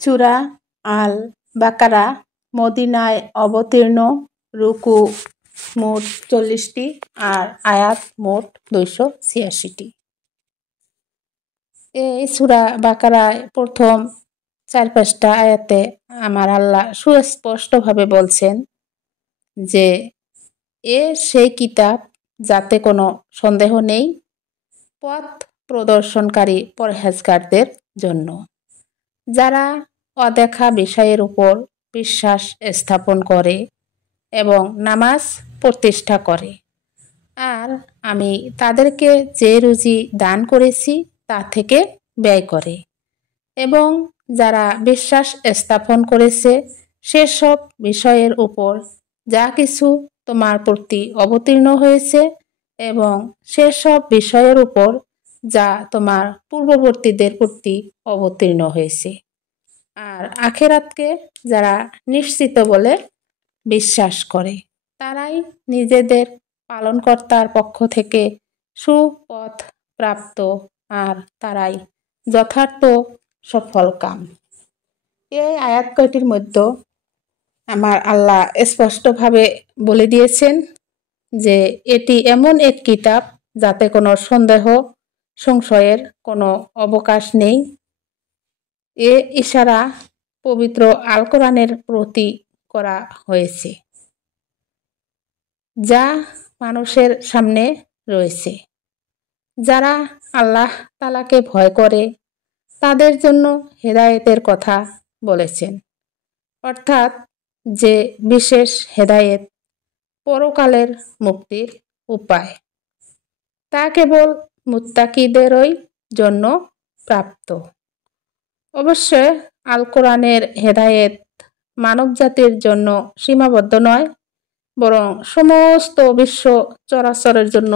সূরা আল বাকারা মদিনায় অবতীর্ণ। রুকু মোট 40টি আর আয়াত মোট 286টি। এই সূরা বাকারায় প্রথম 4-5টা আয়াতে আমার আল্লাহ সুস্পষ্টভাবে বলছেন যে সেই কিতাব যাতে কোনো সন্দেহ নেই পথ প্রদর্শনকারী পরহেজগারদের জন্য, যারা অদেখা বিষয়ের উপর বিশ্বাস স্থাপন করে এবং নামাজ প্রতিষ্ঠা করে, আর আমি তাদেরকে যে রুজি দান করেছি তা থেকে ব্যয় করে, এবং যারা বিশ্বাস স্থাপন করেছে সেসব বিষয়ের উপর যা কিছু তোমার প্রতি অবতীর্ণ হয়েছে এবং সেসব বিষয়ের উপর যা তোমার পূর্ববর্তীদের প্রতি অবতীর্ণ হয়েছে, আর আখিরাতকে যারা নিশ্চিত বলে বিশ্বাস করে, তারাই নিজেদের পালনকর্তার পক্ষ থেকে সুপথ প্রাপ্ত, আর তারাই যথার্থ সফলকাম। এই আয়াত কয়টির মধ্যে আমার আল্লাহ স্পষ্টভাবে বলে দিয়েছেন যে এটি এমন এক কিতাব যাতে কোনো সন্দেহ সংশয়ের কোনো অবকাশ নেই। এ ইশারা পবিত্র আল কোরআনের প্রতি করা হয়েছে, যা মানুষের সামনে রয়েছে। যারা আল্লাহ তাআলাকে ভয় করে তাদের জন্য হেদায়েতের কথা বলেছেন, অর্থাৎ যে বিশেষ হেদায়েত পরকালের মুক্তির উপায়, তা কেবল মুত্তাকিদেরই জন্য প্রাপ্ত। অবশ্যই আল কোরআনের হেদায়েত মানবজাতির জন্য সীমাবদ্ধ নয়, বরং সমস্ত বিশ্ব চরাচরের জন্য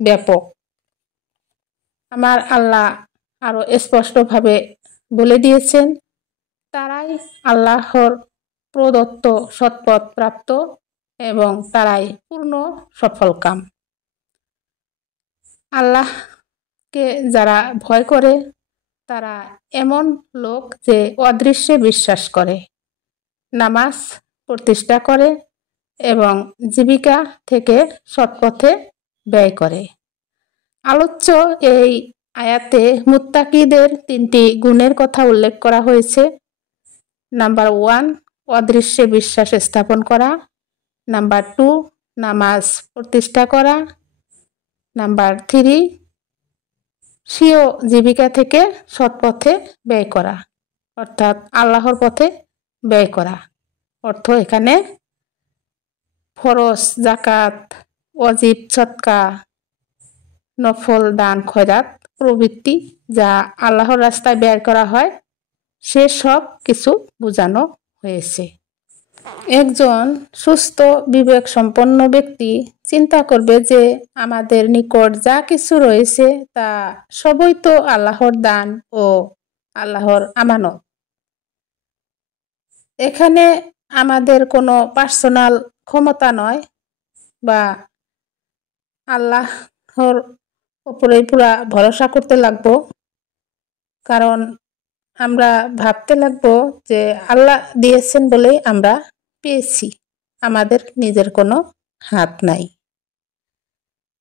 ব্যাপক। আমার আল্লাহ আরো স্পষ্টভাবে বলে দিয়েছেন, তারাই আল্লাহর প্রদত্ত সৎপথ প্রাপ্ত এবং তারাই পূর্ণ সফলকাম। আল্লাহকে যারা ভয় করে তারা এমন লোক যে অদৃশ্যে বিশ্বাস করে, নামাজ প্রতিষ্ঠা করে এবং জীবিকা থেকে সৎপথে ব্যয় করে। আলোচ্য এই আয়াতে মুত্তাকিদের 3টি গুণের কথা উল্লেখ করা হয়েছে। নাম্বার 1, অদৃশ্যে বিশ্বাস স্থাপন করা। নাম্বার 2, নামাজ প্রতিষ্ঠা করা। নাম্বার 3, স্বীয় জীবিকা থেকে সৎপথে ব্যয় করা, অর্থাৎ আল্লাহর পথে ব্যয় করা। অর্থ এখানে ফরজ যাকাত, ওয়াজিব সদকা, নফল দান খয়রাত প্রভৃতি যা আল্লাহর রাস্তায় ব্যয় করা হয় সে সব কিছু বোঝানো হয়েছে। একজন সুস্থ বিবেক সম্পন্ন ব্যক্তি চিন্তা করবে যে আমাদের নিকট যা কিছু রয়েছে তা সবই তো আল্লাহর দান ও আল্লাহর আমানত। এখানে আমাদের কোনো পার্সোনাল ক্ষমতা নয়, বা আল্লাহর উপরে পুরা ভরসা করতে লাগবো, কারণ আমরা ভাবতে লাগবো যে আল্লাহ দিয়েছেন বলেই আমরা পেয়েছি, আমাদের নিজের কোনো হাত নাই।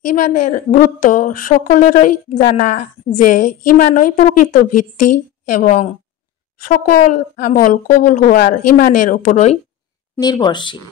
ইমানের গুরুত্ব সকলেরই জানা যে ইমানই প্রকৃত ভিত্তি এবং সকল আমল কবুল হওয়ার ইমানের উপরই নির্ভরশীল।